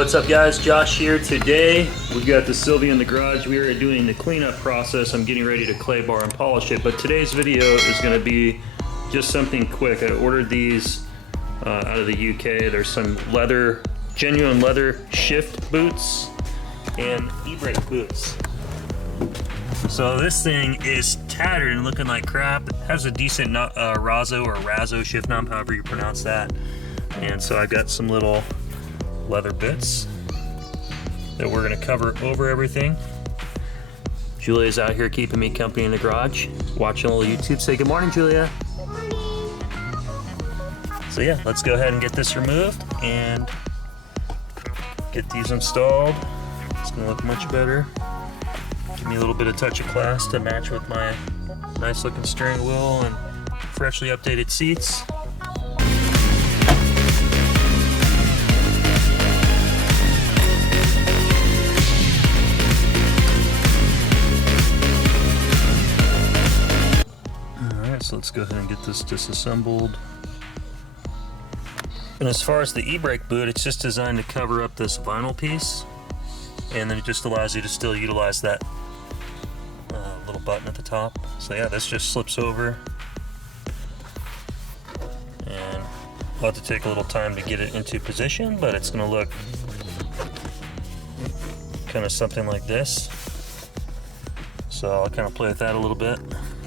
what's up guys? Josh here. Today we got the Silvia in the garage. We are doing the cleanup process. I'm getting ready to clay bar and polish it, but today's video is going to be just something quick. I ordered these out of the UK. There's some leather, genuine leather shift boots and e-brake boots. So this thing is tattered and looking like crap. It has a decent Razzo or Razzo shift knob, however you pronounce that. And so I got some little leather bits that we're going to cover over everything. Julia's out here keeping me company in the garage, watching a little YouTube. Say good morning, Julia. Good morning. So yeah, let's go ahead and get this removed and get these installed. It's going to look much better. Give me a little bit of touch of class to match with my nice looking steering wheel and freshly updated seats. So let's go ahead and get this disassembled. And as far as the e-brake boot, it's just designed to cover up this vinyl piece, and then it just allows you to still utilize that little button at the top. So yeah, this just slips over, and I'll have to take a little time to get it into position, but it's going to look kind of something like this. So I'll kind of play with that a little bit.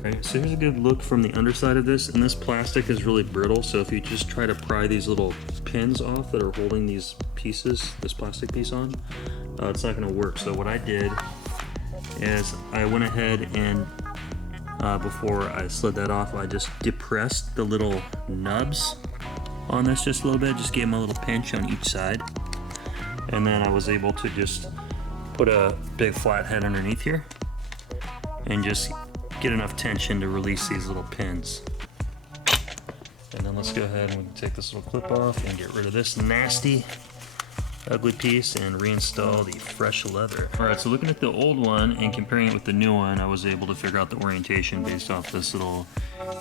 Right, so here's a good look from the underside of this, and this plastic is really brittle, so if you just try to pry these little pins off that are holding these pieces, this plastic piece on, it's not going to work. So what I did is I went ahead and before I slid that off, I just depressed the little nubs on this just a little bit, just gave them a little pinch on each side, and then I was able to just put a big flat head underneath here and just get enough tension to release these little pins. And then let's go ahead and we can take this little clip off and get rid of this nasty, ugly piece and reinstall the fresh leather. Alright, so looking at the old one and comparing it with the new one, I was able to figure out the orientation based off this little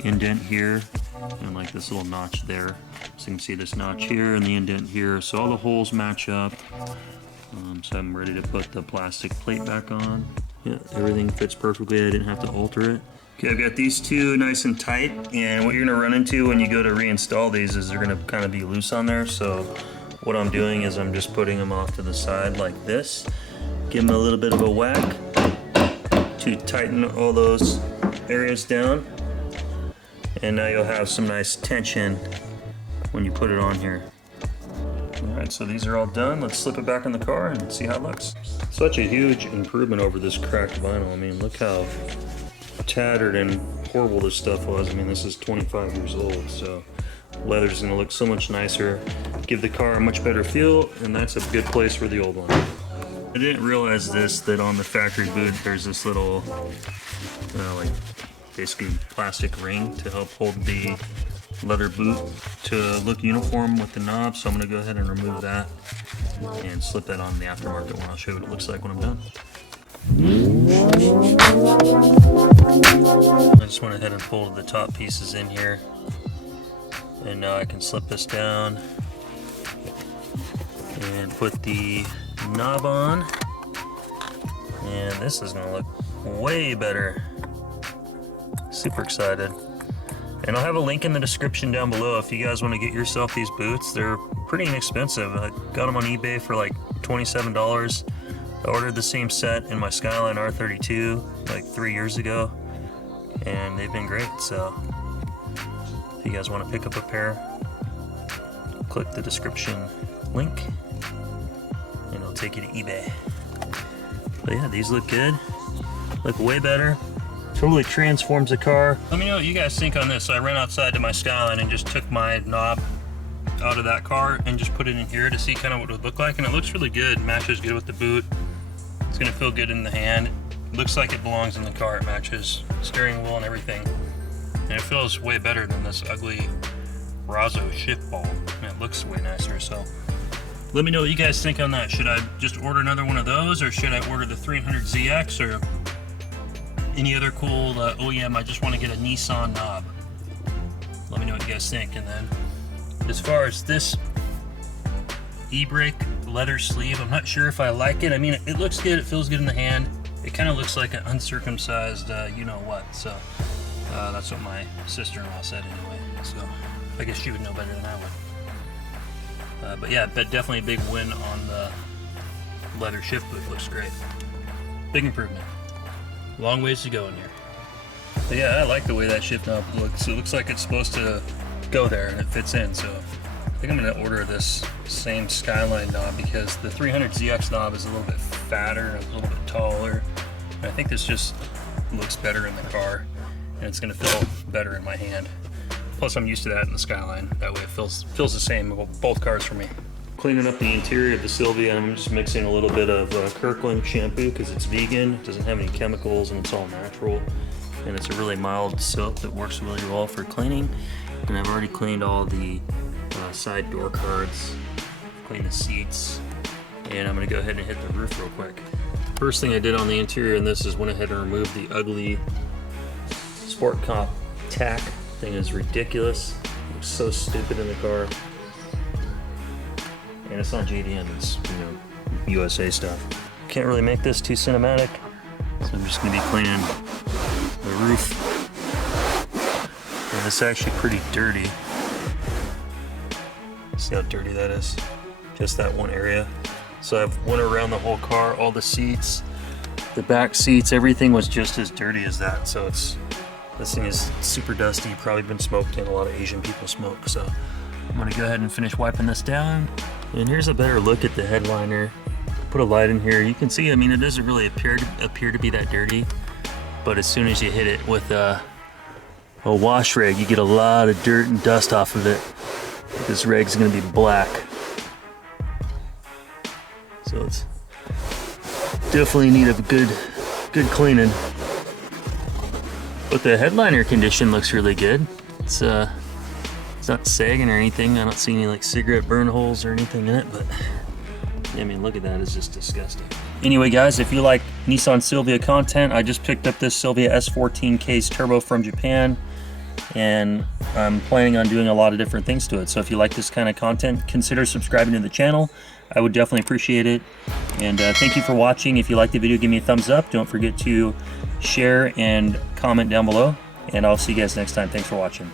indent here and like this little notch there. So you can see this notch here and the indent here. So all the holes match up. So I'm ready to put the plastic plate back on. Yeah, everything fits perfectly. I didn't have to alter it. Okay, I've got these two nice and tight, and what you're gonna run into when you go to reinstall these is they're gonna kind of be loose on there. So what I'm doing is I'm just putting them off to the side like this. Give them a little bit of a whack to tighten all those areas down. And now you'll have some nice tension when you put it on here. Alright, so these are all done. Let's slip it back in the car and see how it looks. Such a huge improvement over this cracked vinyl. I mean, look how tattered and horrible this stuff was. I mean, this is 25 years old, so leather's gonna look so much nicer, give the car a much better feel, and that's a good place for the old one. I didn't realize this, that on the factory boot there's this little, like basically plastic ring to help hold the leather boot to look uniform with the knob, so I'm going to go ahead and remove that and slip that on the aftermarket one. I'll show you what it looks like when I'm done. I just went ahead and folded the top pieces in here, and now I can slip this down and put the knob on, and this is going to look way better. Super excited. And I'll have a link in the description down below if you guys want to get yourself these boots. They're pretty inexpensive. I got them on eBay for like $27. I ordered the same set in my Skyline R32 like 3 years ago, and they've been great. So if you guys want to pick up a pair, click the description link and it'll take you to eBay. But yeah, these look good. Look way better. Totally transforms the car. Let me know what you guys think on this. So I ran outside to my Skyline and just took my knob out of that car and just put it in here to see kind of what it would look like, and it looks really good. Matches good with the boot. It's gonna feel good in the hand. It looks like it belongs in the car. It matches steering wheel and everything, and it feels way better than this ugly Razzo shift ball, and it looks way nicer. So let me know what you guys think on that. Should I just order another one of those, or should I order the 300ZX, or any other cool OEM? I just want to get a Nissan knob. Let me know what you guys think. And then as far as this e-brake leather sleeve. I'm not sure if I like it. I mean, it looks good, it feels good in the hand. It kind of looks like an uncircumcised you-know-what, so that's what my sister-in-law said anyway, so I guess she would know better than I would. But yeah, definitely a big win on the leather shift boot. Looks great. Big improvement. Long ways to go in here. But yeah, I like the way that shift knob looks. It looks like it's supposed to go there and it fits in, so I think I'm going to order this same Skyline knob because the 300ZX knob is a little bit fatter, a little bit taller, and I think this just looks better in the car and it's going to feel better in my hand. Plus I'm used to that in the Skyline. That way it feels the same with both cars for me. Cleaning up the interior of the Silvia, I'm just mixing a little bit of Kirkland shampoo because it's vegan, it doesn't have any chemicals, and it's all natural. And it's a really mild soap that works really well for cleaning. And I've already cleaned all the side door cards, cleaned the seats, and I'm gonna go ahead and hit the roof real quick. First thing I did on the interior in this is went ahead and removed the ugly Sport Cop tack. Thing is ridiculous. It looks so stupid in the car. And it's not JDM, it's, you know, USA stuff. Can't really make this too cinematic, so I'm just gonna be cleaning the roof. And it's actually pretty dirty. See how dirty that is? Just that one area. So I've went around the whole car, all the seats, the back seats, everything was just as dirty as that. So this thing is super dusty, probably been smoked in. A lot of Asian people smoke, so I'm gonna go ahead and finish wiping this down. And here's a better look at the headliner. Put a light in here. You can see, I mean, it doesn't really appear to be that dirty, but as soon as you hit it with a wash rag, you get a lot of dirt and dust off of it. This rag's gonna be black. So it's definitely need a good cleaning. But the headliner condition looks really good. It's not sagging or anything. I don't see any like cigarette burn holes or anything in it, but I mean, look at that, it's just disgusting. Anyway guys, if you like Nissan Silvia content, I just picked up this Silvia S14 K'S Turbo from Japan, and I'm planning on doing a lot of different things to it. So if you like this kind of content, consider subscribing to the channel. I would definitely appreciate it. And thank you for watching. If you liked the video, give me a thumbs up. Don't forget to share and comment down below. And I'll see you guys next time. Thanks for watching.